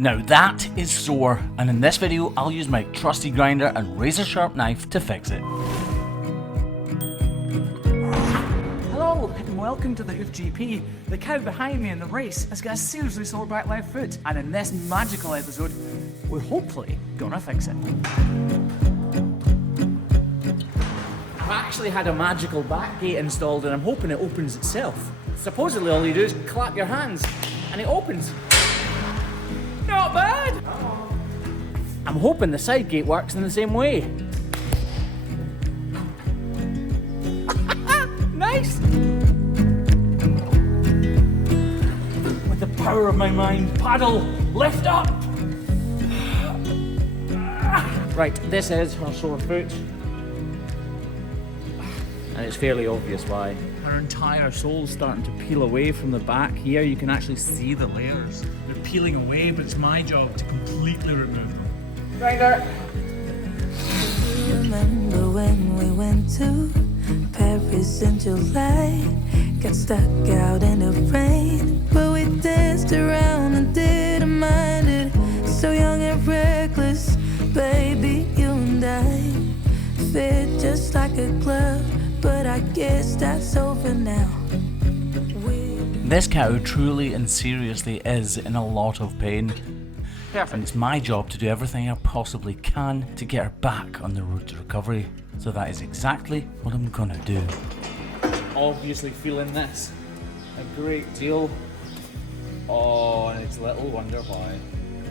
Now that is sore, and in this video I'll use my trusty grinder and razor sharp knife to fix it. Hello and welcome to the Hoof GP. The cow behind me in the race has got a seriously sore back left foot, and in this magical episode we're hopefully gonna fix it. I've actually had a magical back gate installed and I'm hoping it opens itself. Supposedly all you do is clap your hands and it opens. Not bad! I'm hoping the side gate works in the same way. Nice! With the power of my mind, paddle, lift up! Right, this is her sore foot. And it's fairly obvious why. Her entire sole's starting to peel away from the back here. You can actually see the layers. They're peeling away, but it's my job to completely remove them. Grinder! Remember when we went to Paris in July? Got stuck out in the rain, but we danced around and didn't mind it. So young and reckless, baby, you and I fit just like a glove. But I guess that's over now. This cow truly and seriously is in a lot of pain. Perfect. And it's my job to do everything I possibly can to get her back on the road to recovery. So that is exactly what I'm gonna do. Obviously feeling this a great deal. Oh, and it's little wonder why.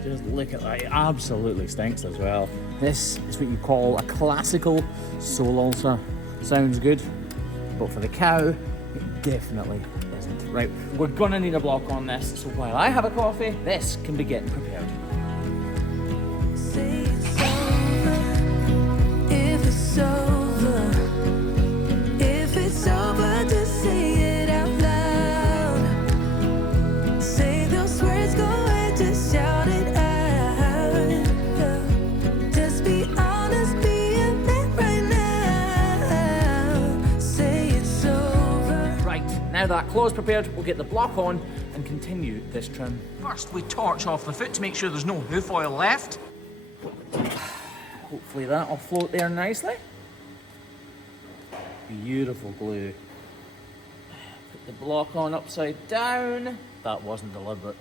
Just look at that, it absolutely stinks as well. This is what you call a classical sole ulcer. Sounds good, but for the cow, it definitely isn't. Right, we're gonna need a block on this, so while I have a coffee, this can be getting prepared. Say it's over, if it's over, if it's over, just say it out loud. Say those words, go ahead, just shout it out. Just be honest, be a man right now. Say it's over. Right, now that claw's prepared, we'll get the block on and continue this trim. First, we torch off the foot to make sure there's no hoof oil left. Hopefully that'll float there nicely. Beautiful glue. Put the block on upside down. That wasn't deliberate.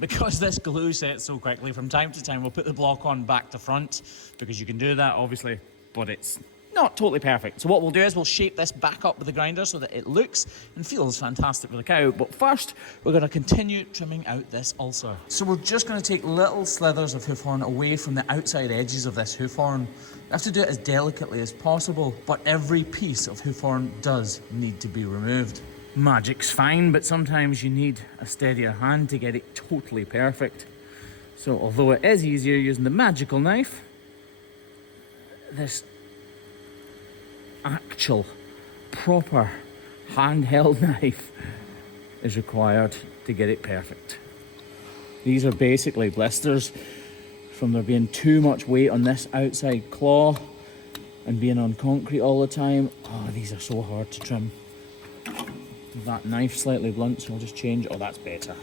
Because this glue sets so quickly, from time to time we'll put the block on back to front, because you can do that obviously, but it's not totally perfect. So what we'll do is we'll shape this back up with the grinder so that it looks and feels fantastic for the cow. But first, we're gonna continue trimming out this ulcer. So we're just gonna take little slithers of hoof horn away from the outside edges of this hoof horn. You have to do it as delicately as possible, but every piece of hoof horn does need to be removed. Magic's fine, but sometimes you need a steadier hand to get it totally perfect. So although it is easier using the magical knife, this actual proper handheld knife is required to get it perfect. These are basically blisters from there being too much weight on this outside claw and being on concrete all the time. Oh, these are so hard to trim. That knife slightly blunt, so I'll just change. Oh, that's better.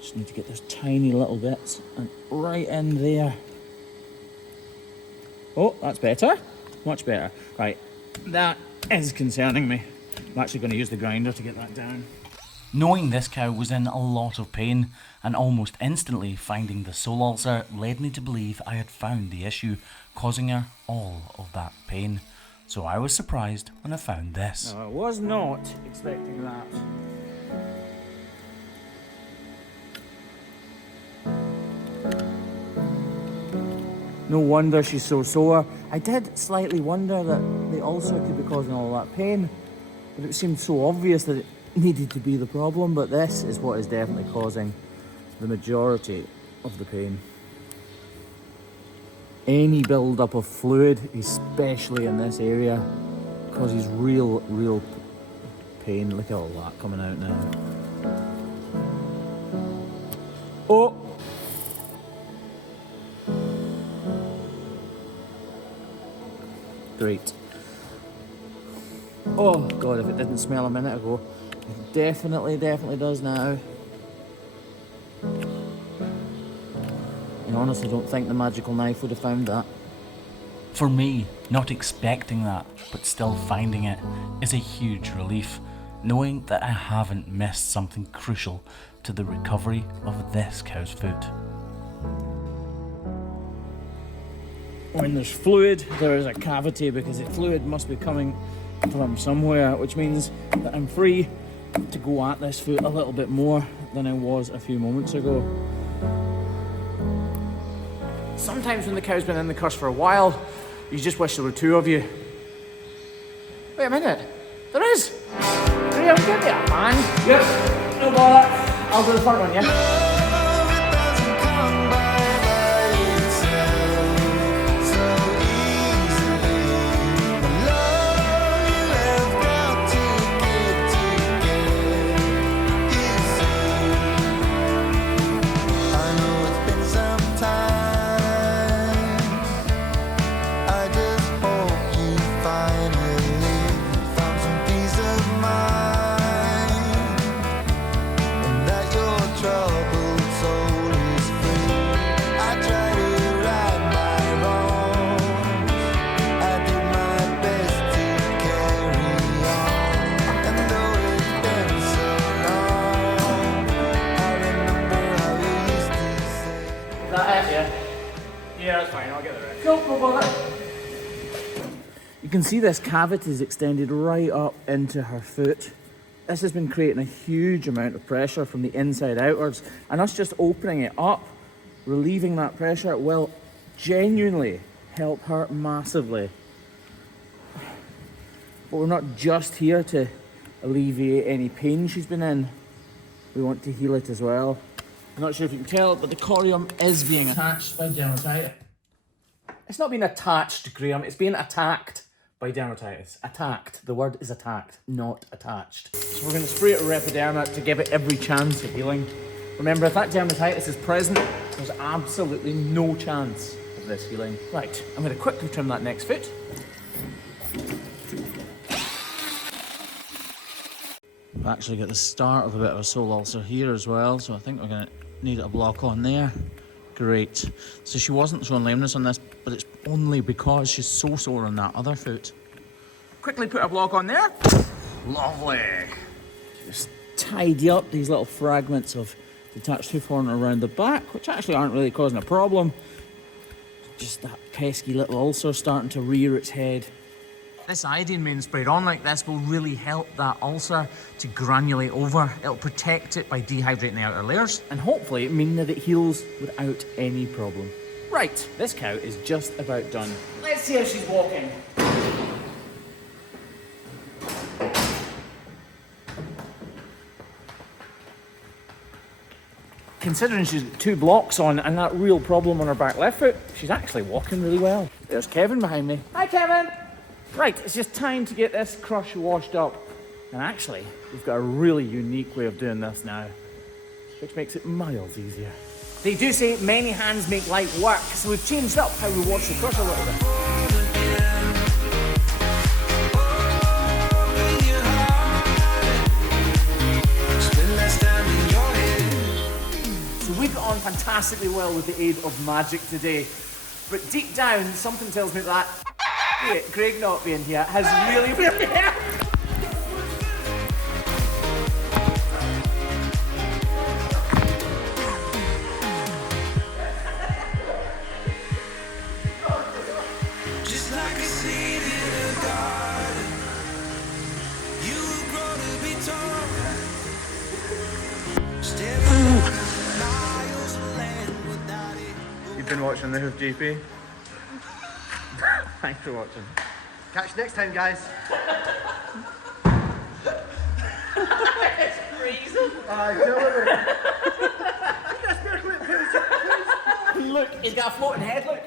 Just need to get those tiny little bits and right in there. Oh, that's better. Much better. Right, that is concerning me. I'm actually going to use the grinder to get that down. Knowing this cow was in a lot of pain and almost instantly finding the sole ulcer led me to believe I had found the issue causing her all of that pain. So I was surprised when I found this. No, I was not expecting that. No wonder she's so sore. I did slightly wonder that the ulcer could be causing all that pain, but it seemed so obvious that it needed to be the problem, but this is what is definitely causing the majority of the pain. Any build-up of fluid, especially in this area, causes real pain. Look at all that coming out now. Oh! Great. Oh God, if it didn't didn't smell a minute ago. It definitely does now. I honestly don't think the magical knife would have found that. For me, not expecting that, but still finding it, is a huge relief, knowing that I haven't missed something crucial to the recovery of this cow's foot. When there's fluid, there is a cavity because the fluid must be coming from somewhere, which means that I'm free to go at this foot a little bit more than I was a few moments ago. Sometimes when the cow's been in the curse for a while, you just wish there were two of you. Wait a minute, there is! Graham, give me a hand. Yep, no bother. I'll do the front one, yeah? Yeah, that's fine, I'll get the rest. Cool, no bother. You can see this cavity is extended right up into her foot. This has been creating a huge amount of pressure from the inside outwards, and us just opening it up, relieving that pressure, will genuinely help her massively. But we're not just here to alleviate any pain she's been in. We want to heal it as well. I'm not sure if you can tell, but the corium is being attached by dermatitis. It's not being attached, Graham, it's being attacked by dermatitis. Attacked. The word is attacked, not attached. So we're going to spray it with Repiderma to give it every chance of healing. Remember, if that dermatitis is present, there's absolutely no chance of this healing. Right, I'm going to quickly trim that next foot. We've actually got the start of a bit of a sole ulcer here as well, so I think we're going to need a block on there. Great. So she wasn't showing lameness on this, but it's only because she's so sore on that other foot. Quickly put a block on there. Lovely. Just tidy up these little fragments of detached hoof horn around the back, which actually aren't really causing a problem. Just that pesky little ulcer starting to rear its head. This iodine being sprayed on like this will really help that ulcer to granulate over. It'll protect it by dehydrating the outer layers, and hopefully mean that it heals without any problem. Right, this cow is just about done. Let's see how she's walking. Considering she's got 2 blocks on and that real problem on her back left foot, she's actually walking really well. There's Kevin behind me. Hi, Kevin! Right, it's just time to get this crush washed up. And actually, we've got a really unique way of doing this now, which makes it miles easier. They do say many hands make light work, so we've changed up how we wash the crush a little bit. So we've got on fantastically well with the aid of magic today, but deep down, something tells me that Craig not being here has really helped. Just like a seed in a garden, you will grow to be tall. Miles of land without it. You've been watching the Hoof GP? Thanks for watching. Catch you next time, guys. It's freezing. Kill it. Look, he's got a floating head, look.